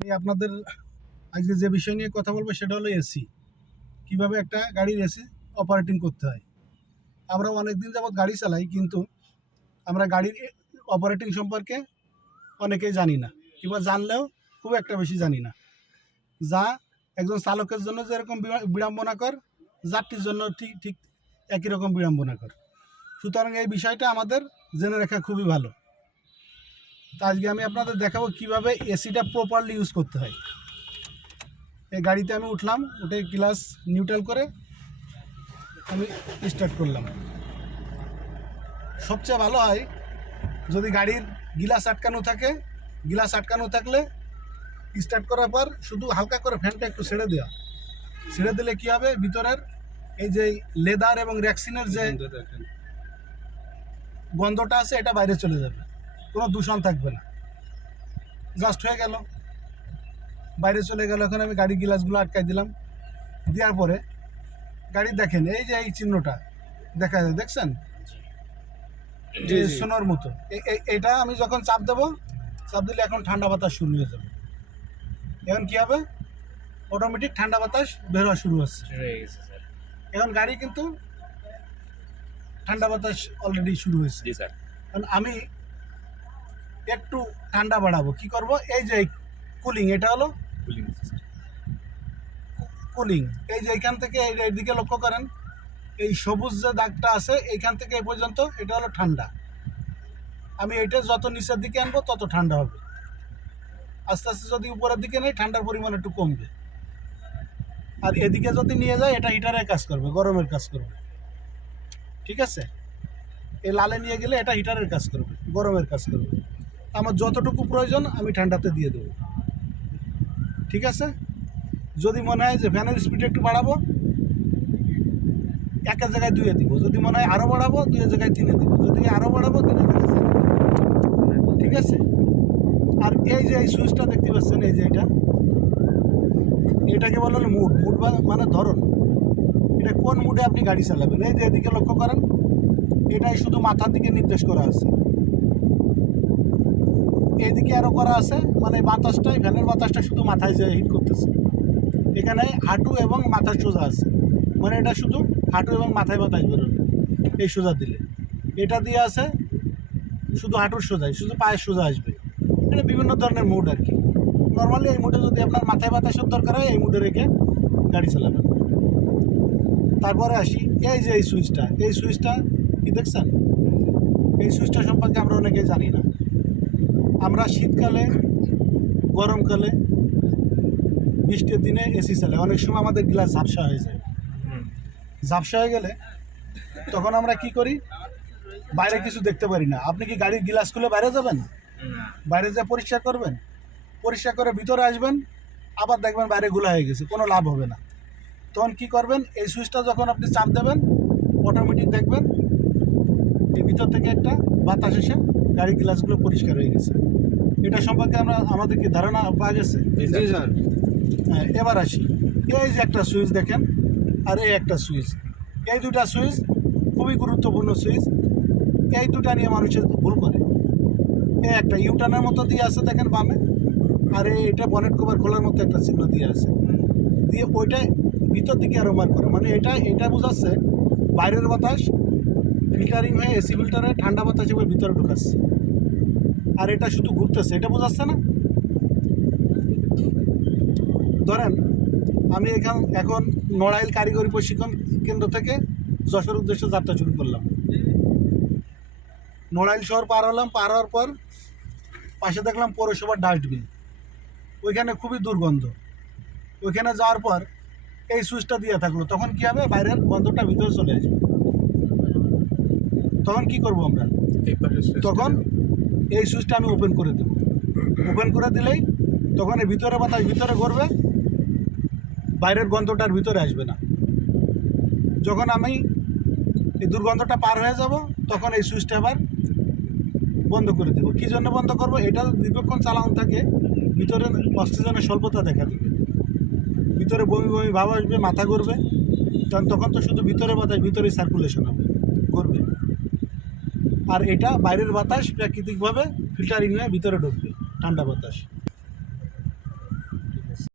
আমি আপনাদের আজকে যে বিষয় নিয়ে কথা বলবো সেটা হলো এসি। কিভাবে একটা গাড়ির এসি অপারেটিং করতে হয়। আমরা অনেকদিন যাবৎ গাড়ি চালাই, কিন্তু আমরা গাড়ির অপারেটিং সম্পর্কে অনেকেই জানি না, কিংবা জানলেও খুব একটা বেশি জানি না। যা একজন চালকের জন্য যেরকম বিড়ম্বনাকর, যাত্রীর জন্য ঠিক ঠিক একই রকম বিড়ম্বনাকর। সুতরাং এই বিষয়টা আমাদের জেনে রাখা খুবই ভালো। তো আজকে আমি আপনাদের দেখাবো কিভাবে এসিটা প্রপারলি ইউজ করতে হয়। এই গাড়িতে আমি উঠলাম, উঠে গ্লাস নিউট্রাল করে আমি স্টার্ট করলাম। সবচেয়ে ভালো হয় যদি গাড়ির গ্লাস আটকানো থাকে। গ্লাস আটকানো থাকলে স্টার্ট করার পর শুধু হালকা করে ফ্যানটা একটু ছেড়ে দেওয়া। ছেড়ে দিলে কী হবে, ভিতরের এই যে লেদার এবং রেক্সিনের যে গন্ধটা আছে এটা বাইরে চলে যাবে, কোনো দূষণ থাকবে না। জাস্ট হয়ে গেল, বাইরে চলে গেল। এখন আমি গাড়ির গ্লাসগুলো আটকাই দিলাম। দেওয়ার পরে গাড়ি দেখেন, এই যে এই চিহ্নটা দেখা যায়, দেখছেন সোনার মতো। এটা আমি যখন চাপ দেবো, চাপ দিলে এখন ঠান্ডা বাতাস শুরু হয়ে যাবে। এখন কী হবে, অটোমেটিক ঠান্ডা বাতাস বের হওয়া শুরু হচ্ছে। এখন গাড়ি কিন্তু ঠান্ডা বাতাস অলরেডি শুরু হয়েছে। কারণ আমি একটু ঠান্ডা বাড়াবো, কি করব, এই যে কুলিং, এটা হলো কুলিং। এই যে এইখান থেকে এইদিকে লক্ষ্য করেন, এই সবুজ যে দাগটা আছে এইখান থেকে এই পর্যন্ত এটা হলো ঠান্ডা। আমি এটা যত নিচের দিকে আনবো তত ঠান্ডা হবে। আস্তে আস্তে যদি উপরের দিকে নেই, ঠান্ডার পরিমাণ একটু কমবে। আর এদিকে যদি নিয়ে যায়, এটা হিটারের কাজ করবে, গরমের কাজ করবে। ঠিক আছে, এই লালে নিয়ে গেলে এটা হিটারের কাজ করবে, গরমের কাজ করবে। আমার যতটুকু প্রয়োজন আমি ঠান্ডাতে দিয়ে দেবো। ঠিক আছে, যদি মনে হয় যে ফ্যানের স্পিড একটু বাড়াবো, একের জায়গায় 2-এ দিব। যদি মনে হয় আরও বাড়াবো, 2-এর জায়গায় 3-এ দিব। যদি আরও বাড়াবো, 3-এর জায়গায় 4-এ দিব। ঠিক আছে, আর এই যে এই সুইচটা দেখতে পাচ্ছেন, এই যে এটাকে বলা হলো মুড। মুড মানে ধরন, এটা কোন মুডে আপনি গাড়ি চালাবেন। এই যে এদিকে লক্ষ্য করেন, এটাই শুধু মাথার দিকে নির্দেশ করা আছে। এইদিকে আরও করা আছে, মানে বাতাসটাই, ফ্যানের বাতাসটা শুধু মাথায় যে হিট করতেছে। এখানে হাঁটু এবং মাথা সোজা আছে, মানে এটা শুধু হাঁটু এবং মাথায় বাতাস বেরোবে এই সোজা দিলে। এটা দিয়ে আছে শুধু হাঁটুর সোজাই, শুধু পায়ের সোজা আসবে। এটা বিভিন্ন ধরনের মুড আর কি। নর্মালি এই মুডে যদি আপনার মাথায় বাতাসের দরকার হয়, এই মুডে রেখে গাড়ি চালাবেন। তারপরে আসি, এই যে এই সুইচটা কি দেখছেন, এই সুইচটা সম্পর্কে আমরা অনেকেই জানি না। আমরা শীতকালে, গরমকালে, বৃষ্টির দিনে এসি চালাই, অনেক সময় আমাদের গ্লাস ঝাপসা হয়ে যায়। ঝাপসা হয়ে গেলে তখন আমরা কি করি, বাইরে কিছু দেখতে পারি না। আপনি কি গাড়ির গ্লাস খুলে বাইরে যাবেন? বাইরে যা পরিষ্কার করবেন, পরিষ্কার করে ভিতরে আসবেন, আবার দেখবেন বাইরে গুলা হয়ে গেছে, কোনো লাভ হবে না। তখন কি করবেন, এই সুইচটা যখন আপনি চাপ দেবেন, অটোমেটিক দেখবেন এই ভিতর থেকে একটা বাতাস এসে গাড়ির গ্লাসগুলো পরিষ্কার হয়ে গেছে। এটা সম্পর্কে আমাদের কি ধারণা পাওয়া গেছে? হ্যাঁ, এবার আসি, এই যে একটা সুইচ দেখেন, আর এই একটা সুইচ, এই দুটা সুইচ খুবই গুরুত্বপূর্ণ সুইচ। এই দুটা নিয়ে মানুষের ভুল করে। এই একটা ইউটার্নের মতো দিয়ে আছে দেখেন বামে, আর এটা বনেট কভার খোলার মতো একটা চিহ্ন দিয়ে আছে, দিয়ে ওইটা ভিতর দিকে আরো মার করে, মানে এটা বোঝাচ্ছে বাইরের বাতাস ফিল্টারিং হয়ে এসি ফিল্টারে ঠান্ডা বাতাস এবার ভিতরে ঢুকাচ্ছে। আর এটা শুধু ঘুরতেছে, এটা বোঝাচ্ছে না। ধরেন আমি এখন নড়াইল কারিগরি প্রশিক্ষণ কেন্দ্র থেকে যশোর উদ্দেশ্যে যাত্রা শুরু করলাম। নড়াইল শহর পার হলাম, পার হওয়ার পর পাশে দেখলাম পৌরসভার ডাস্টবিন, ওইখানে খুবই দুর্গন্ধ। ওইখানে যাওয়ার পর এই সুইচটা দিয়ে থাকলো, তখন কী হবে, বাইরের গন্ধটা ভিতরে চলে আসবে। তখন কি করব আমরা, তখন এই সুইচটা আমি ওপেন করে দেব। ওপেন করে দিলেই তখন এই ভিতরে বাতাস ভিতরে ঘুরবে, বাইরের গন্ধটার ভিতরে আসবে না। যখন আমি এই দুর্গন্ধটা পার হয়ে যাব, তখন এই সুইচটা আবার বন্ধ করে দেবো। কী জন্য বন্ধ করব, এটা দীর্ঘক্ষণ চালানো থাকে, ভিতরে অক্সিজেনের স্বল্পতা দেখা দেবে, ভিতরে বমি বমি ভাব আসবে, মাথা ঘুরবে। তখন তো শুধু ভিতরে বাতাস ভিতরেই সার্কুলেশন হবে, করবে। আর এটা বাইরের বাতাস প্রাকৃতিকভাবে ফিল্টারিং হয়ে ভিতরে ঢুকবে, ঠান্ডা বাতাস।